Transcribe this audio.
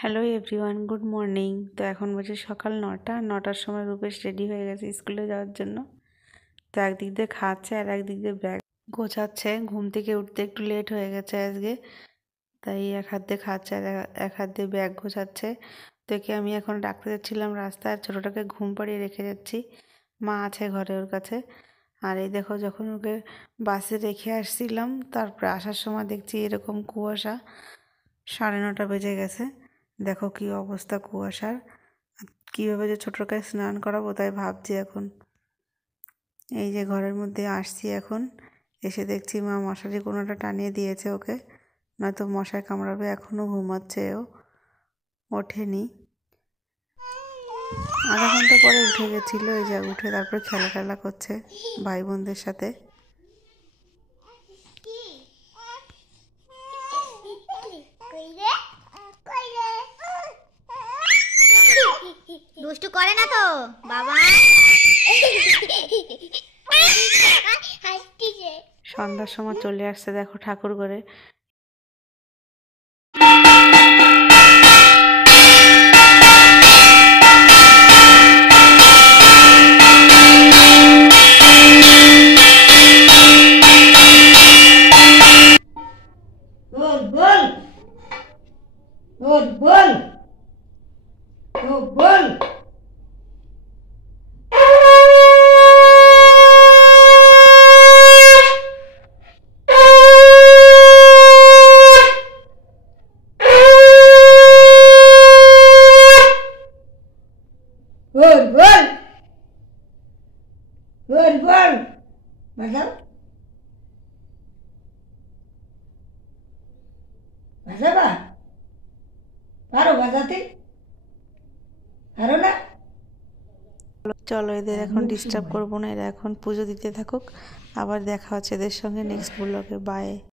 Hello everyone, good morning. তো এখন বাজে সকাল 9টার সময় রূপেশ রেডি হয়ে গেছে স্কুলে যাওয়ার জন্য। তো একদিক দিয়ে খাচ্ছে আর একদিক দিয়ে ব্যাগ গোছাচ্ছে। ঘুম থেকে উঠতে একটু লেট হয়ে গেছে আজকে, তাই এক হাত দিয়ে খাচ্ছে আর এক হাত দিয়ে ব্যাগ গোছাচ্ছে। তো একে আমি এখন ডাকতে যাচ্ছিলাম রাস্তায়, ছোটোটাকে ঘুম পাড়িয়ে রেখে যাচ্ছি। মা আছে ঘরে ওর কাছে। আর এই দেখো, যখন ওকে বাসে রেখে আসছিলাম তারপরে আসার সময় দেখছি এরকম কুয়াশা। 9:30 বেজে গেছে। দেখো কি অবস্থা কুয়াশার। কীভাবে যে ছোটকে স্নান করাবো তাই ভাবছি এখন। এই যে ঘরের মধ্যে আসছি এখন, এসে দেখছি মা মশারি কোনোটা টানিয়ে দিয়েছে ওকে, নয়তো মশায় কামড়াবে। এখনও ঘুমাচ্ছে, ও ওঠেনি। আধা ঘন্টা পরে উঠে গেছিলো। এই যে উঠে তারপরে খেলা করছে ভাই বোনদের সাথে। দুষ্টু করে না তো বাবা। সন্ধ্যার সময় চলে আসছে দেখো ঠাকুর ঘরে। बोल बोल बोल बोल तो बोल। बोल बोल बोल बोल बताओ বাজাবা পারো বাজাতে পারো না। চলো এদের এখন ডিস্টার্ব করবো না, এরা এখন পুজো দিতে থাকুক। আবার দেখা হচ্ছে এদের সঙ্গে নেক্সট ব্লগে। বাই।